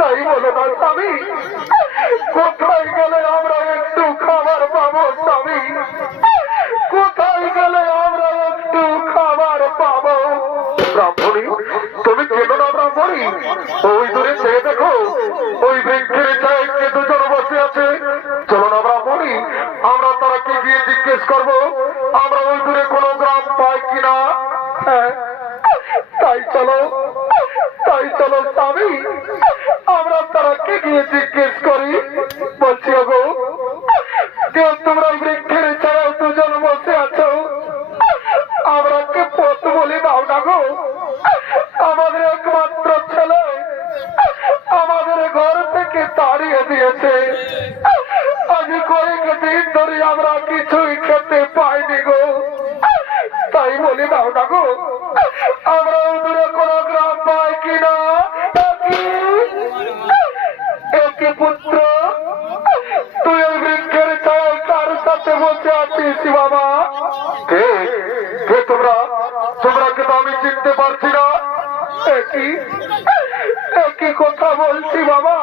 তাই বলো না স্বামী, কোথায় গেলে আমরা একটু খাবার পাবো স্বামী? কোথায় গেলে আমরা একটু খাবার পাবো? ব্রাহ্মণী, তুমি কেন না ব্রাহ্মণী? ওই দূরে চেয়ে দেখো, ওই বৃক্ষের ছায় কে দুজন বসে আছে। চলো না ব্রাহ্মণী, আমরা তারাকে গিয়ে জিজ্ঞেস করবো আমরা ওই দূরে কোনো গ্রাম পাই কিনা। তাই চলো, তাই চলো স্বামী, আমরা তারাকে গিয়ে জিজ্ঞেস করি। বলছি গো, কেউ তোমরা বৃক্ষের ছায়ায় দুজন বসে আছো, আমরা কে পথ বলে দাও না গো। আমাদের একমাত্র ছেলে আমাদের ঘর থেকে তাড়িয়ে দিয়েছে, আজ কয়েকদিন ধরে আমরা কিছুই খেতে পাইনি গো। তাই বলে দাও না গো, আমরা দূরে কোনো গ্রাম পাই কিনা। একই পুত্র, তুই ওই বৃক্ষের ছায় কার সাথে বসে আছিস বাবা? কে কে তোমরা? তোমরা কে তো আমি চিনতে পারছি না। একই কথা বলছি বাবা,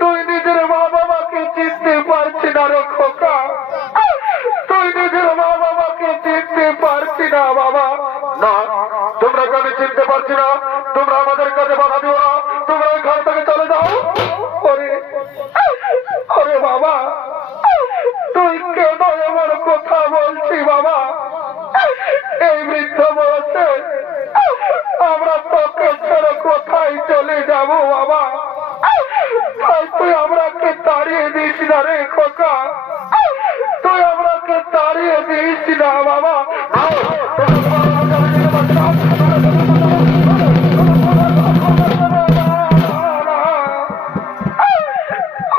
তুই নিজের মা বাবাকে চিনতে পারছি না রে খোকা, তুই নিজের মা বাবাকে চিনতে পারছি না বাবা। না, তোমরা কে আমি চিনতে পারছি না, তোমরা আমাদের কাছে বাধা দিও না, তোমরা ওই ঘর থেকে চলে যাও। ওরে বাবা, তুই কেন এমন কথা বলছি বাবা? এই বৃদ্ধ বয়সে আমরা তোকে ছেড়ে কোথায় চলে যাব বাবা? তাই তুই আমরাকে তাড়িয়ে দিস না রে খোকা, তুই আমরাকে তাড়িয়ে দিস না বাবা।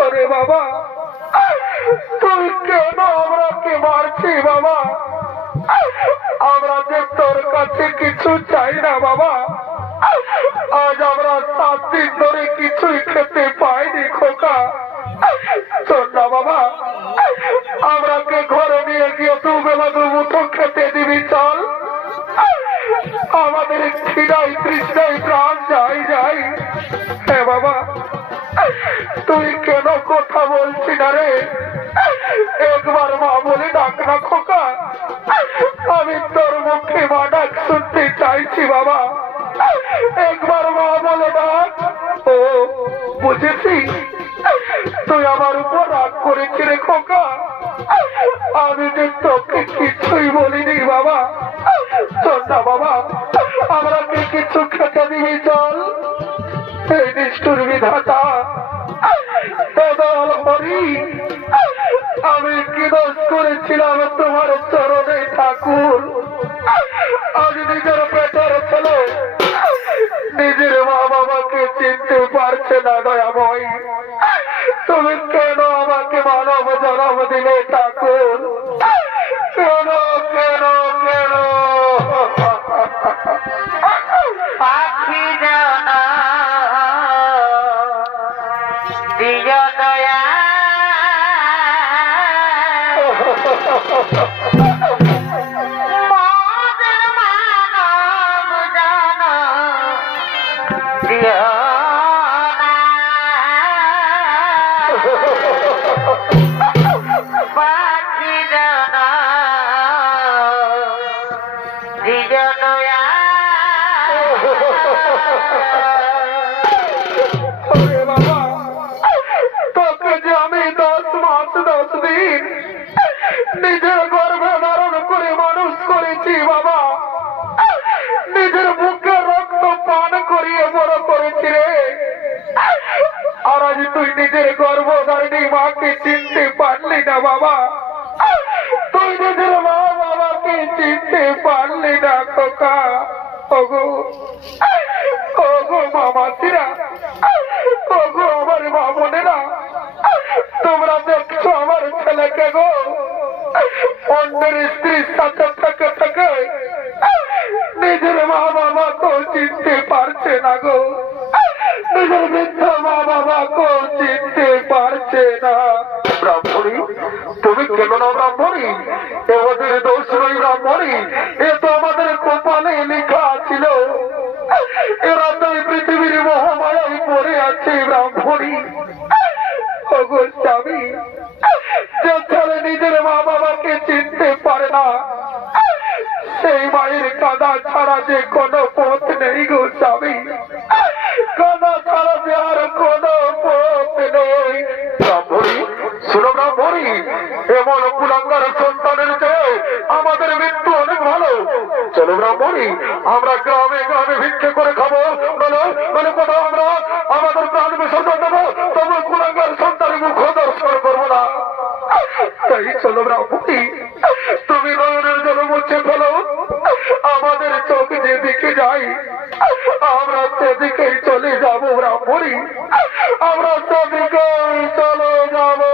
আরে বাবা, তুই কেন আমরাকে মারছি বাবা? আমরা যে তোর কাছে কিছু চাই না বাবা, আজ আমরা 7 দিন ধরে কিছুই খেতে পাইনি খোকা। চল না বাবা, আমরাকে ঘরে নিয়ে গিয়ে 2 বেলা 2 মুঠো খেতে দিবি চল। আমাদের খিদাই তৃষ্ণায় প্রাণ যাই যাই। হ্যাঁ বাবা, তুই কেন কথা বলছি না রে? একবার মা বলে ডাক না খোকা, আমি তোর মুখে মা ডাক শুনতে চাইছি বাবা। একবার মা বলে ডাক। ও বুঝেছি, তুই আমার উপর রাগ করেছি রে খোকা, আমি যে তোকে কিছুই বলিনি বাবা। চল না বাবা, আমরা কি কিছু খেতে দিবি চল। এই নিষ্ঠুর বিধাতা, আমি কি দোষ করেছিলাম তোমার চরণে ঠাকুর? আজ নিজের পেটের ছেলে নিজের মা বাবাকে চিনতে পারছে না দয়াময়, তুমি কেন আমাকে মানব জন্ম দিলে ঠাকুর? কেন কেন কেন? পাখি জানা দিয় দয়া মদের মানব জানা দিয় পাখি জানা দিয় দয়া। বাবা, তোকে যে আমি 10 মাস 10 দিন নিজের গর্ভে ধারণ করে মানুষ করেছি বাবা, নিজের বুকে রক্ত পান করিয়ে বড় করেছি রে। আর আজ তুই নিজের গর্ভধারিণী মাকে চিনতে পারলি না বাবা, তুই নিজের মা বাবাকে চিনতে পারলি না খোকা। ওগো ওগো মামাসিরা, ওগো আমার মা বোনেরা, তোমরা দেখছো আমার ছেলেকে গো অন্যের স্ত্রীর সাথে থেকে থেকে নিজের মা বাবাকেও চিনতে পারছে না গো, নিজের বৃদ্ধ মা বাবাকেও চিনতে পারছে না। ব্রাহ্মণী, তুমি কেন না ব্রাহ্মণী? এ ওদের দোষ নয় ব্রাহ্মণী, এ তো আমাদের কপালে লেখা ছিল। এরা তো এই পৃথিবীর মহামায়ায় পড়ে আছে যাচ্ছি ব্রাহ্মণী। ওগো স্বামী, যে ছেলে নিজের মা বাবাকে চিনতে পারে না, সেই মায়ের কাদা ছাড়া যে কোনো পথ নেই গো স্বামী, কাদা ছাড়া যে আর কোনো পথ নেই। ব্রাহ্মণী, শোনো ব্রাহ্মণী, এমন কুলাঙ্গার সন্তানের চেয়ে আমাদের মৃত্যু অনেক ভালো। চলো ব্রাহ্মণী, আমরা গ্রামে গ্রামে ভিক্ষে করে খাবো, বলে কোথাও আমরা আমাদের প্রাণ বিসর্জন দেবো, তবু কুলাঙ্গার সন্তানের মুখ দর্শন করবো না। তাই চলো ব্রাহ্মণী, তুমি নয়নের জল মুছে ফেলো, আমাদের চোখ যেদিকে যাই আমরা সেদিকেই চলে যাবো ব্রাহ্মণী, আমরা সেদিকেই চলে যাবো।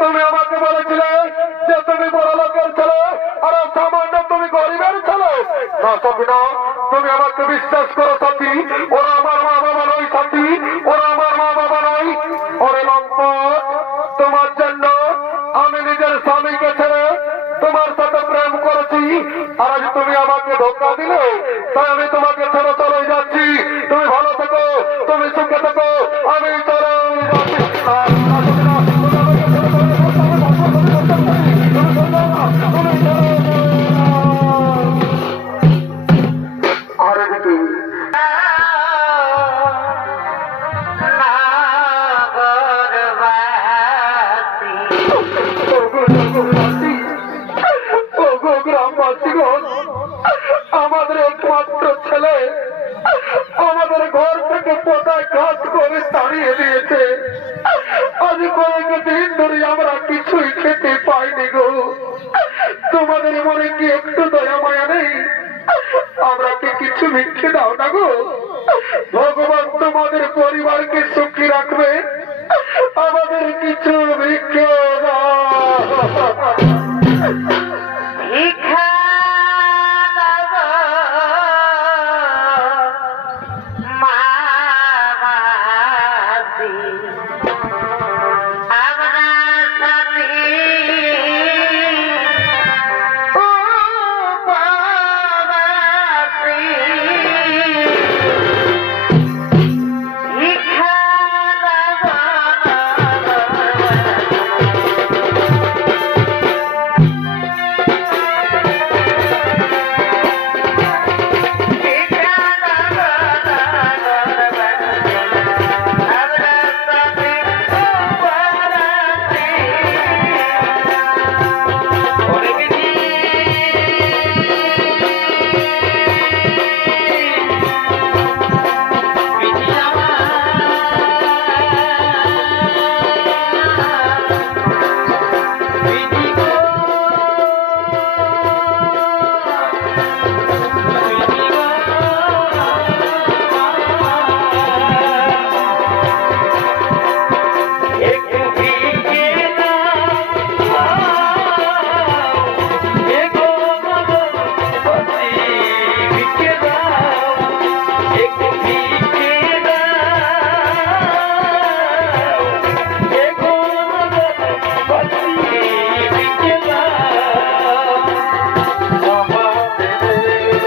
তুমি আমাকে বলেছিলে যে তুমি বড় লোকের ছেলে আর সামান্য তুমি গরিবের ছেলে। না সত্যি না, তুমি আমাকে বিশ্বাস করো সাথী, ওরা আমার মা বাবা নয় সাথী, ওরা আমার মা বাবা নয়। ওরে লম্পট, তোমার জন্য আমি নিজের স্বামীকে ছেড়ে তোমার সাথে প্রেম করেছি, আর আজ তুমি আমাকে ধোঁকা দিলে, তাই আমি তোমাকে ছেড়ে চলে যাচ্ছি। তুমি ভালো থেকো, তুমি সুখে থেকো, আমি চলে যাচ্ছি। আরে দিদি, আমাদের একমাত্র ছেলে আমাদের ঘর থেকে পোতায় ঘাত করে তাড়িয়ে দিয়েছে। আজ কয়েকদিন ধরে আমরা কিছুই খেতে পাইনি গো। তোমাদের মনে কি একটু দয়া মায়া নেই? আমরা কি কিছু ভিক্ষে দাও না গো? ভগবান তোমাদের পরিবারকে সুখী রাখবে, আমাদের কিছু ভিক্ষে দাও। ভিক্ষা দেব মামাসি